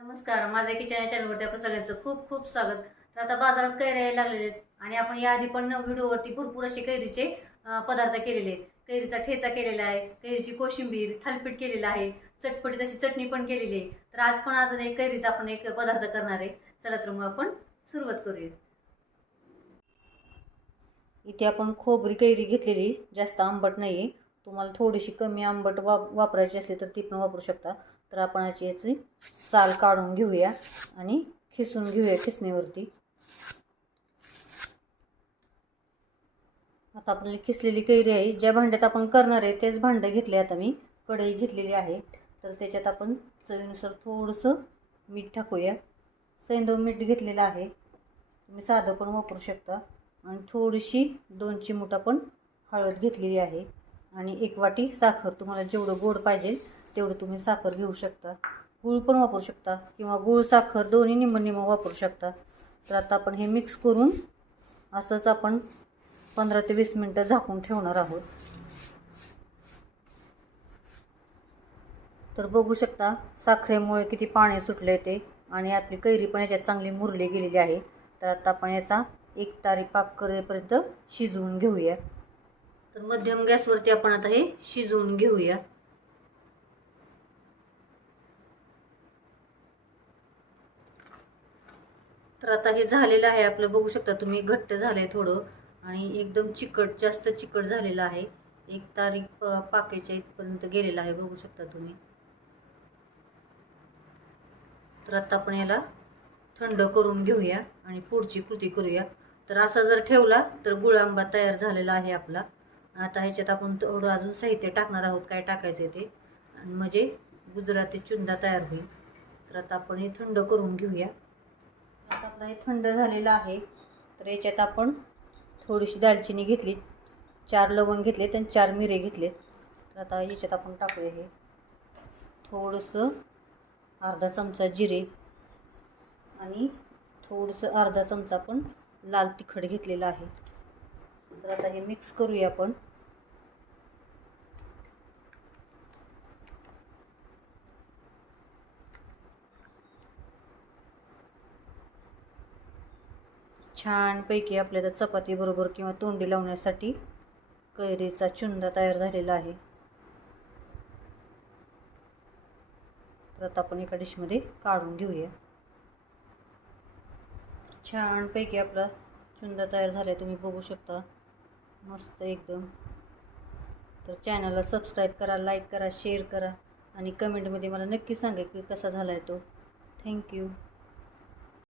नमस्कार माझ्या किचन चॅनलवरती आपलं सगळ्यांचं खूप खूप स्वागत. तर आता बाजारात कैऱ्या यायला लागलेले आहेत आणि आपण याआधी पण व्हिडिओवरती भरपूर असे कैरीचे पदार्थ केलेले आहेत. कैरीचा ठेचा केलेला आहे कैरीची कोशिंबीर थालपीठ केलेलं आहे चटपटी तशी चटणी पण केलेली आहे. तर आज पण अजून एक कैरीचा आपण एक पदार्थ करणार आहे. चला तर मग आपण सुरुवात करूया इथे आपण खोबरी कैरी घेतलेली जास्त आंबट नाही आहे तुम्हाला थोडीशी कमी आंबट वाप वापरायची असली तर ती पण वापरू शकता. तर आपण याची याची साल काढून घेऊया आणि खिसून घेऊया खिसणीवरती. आता आपल्याला खिसलेली कैरी आहे. ज्या भांड्यात आपण करणार आहे तेच भांडं घेतले आता मी. कढई घेतलेली आहे. तर त्याच्यात आपण चवीनुसार थोडंसं मीठ टाकूया. सैंदव मीठ घेतलेलं आहे. तुम्ही साधं पण वापरू शकता. आणि थोडीशी दोन चिमूट आपण हळद घेतलेली आहे. आणि एक वाटी साखर तुम्हाला जेवढं गोड पाहिजे तेवढं तुम्ही साखर घेऊ शकता. गूळ पण वापरू शकता किंवा गूळ साखर दोन्ही निम्म निम वापरू शकता. तर आता आपण हे मिक्स करून असंच आपण पंधरा ते वीस मिनटं झाकून ठेवणार आहोत. तर बघू शकता साखरेमुळे किती पाणी सुटले ते आणि आपली कैरी पण याच्यात चांगली मुरली गेलेली आहे. तर आता आपण याचा एक तारी पाक करेपर्यंत शिजवून घेऊया. तर मध्यम गॅसवरती आपण आता हे शिजवून घेऊया. तर आता हे झालेलं आहे आपलं बघू शकता तुम्ही घट्ट झालंय थोडं आणि एकदम चिकट जास्त चिकट झालेलं आहे. एक तारीख पाकेच्या इथपर्यंत गेलेला आहे बघू शकता तुम्ही. तर आता आपण याला थंड करून घेऊया आणि पुढची कृती करूया. तर असा जर ठेवला तर गुळ आंबा तयार झालेला आहे आपला. आता ह्याच्यात आपण थोडं अजून साहित्य टाकणार आहोत काय टाकायचं ते. आणि म्हणजे गुजराती चुंदा तयार होईल. तर आता आपण हे थंड करून घेऊया. आता आपलं हे थंड झालेलं आहे. तर याच्यात आपण थोडीशी दालचिनी घेतली चार लवण घेतलेत आणि चार मिरे घेतलेत. तर आता याच्यात आपण टाकूया हे. थोडंसं अर्धा चमचा जिरे आणि थोडंसं अर्धा चमचा पण लाल तिखट घेतलेलं आहे. तर आता हे मिक्स करूया आपण. छानपैकी आपल्याला चपाती बरोबर किंवा तोंडी लावण्यासाठी कैरीचा चुंदा तयार झालेला आहे. तर आता आपण एका डिशमध्ये काढून घेऊया. छानपैकी आपला चुंदा तयार झाला आहे तुम्ही बघू शकता. मस्त एकदम. तर चॅनलला सबस्क्राईब करा लाईक करा शेअर करा आणि कमेंटमध्ये मला नक्की सांगा की कसा झाला आहे तो थँक्यू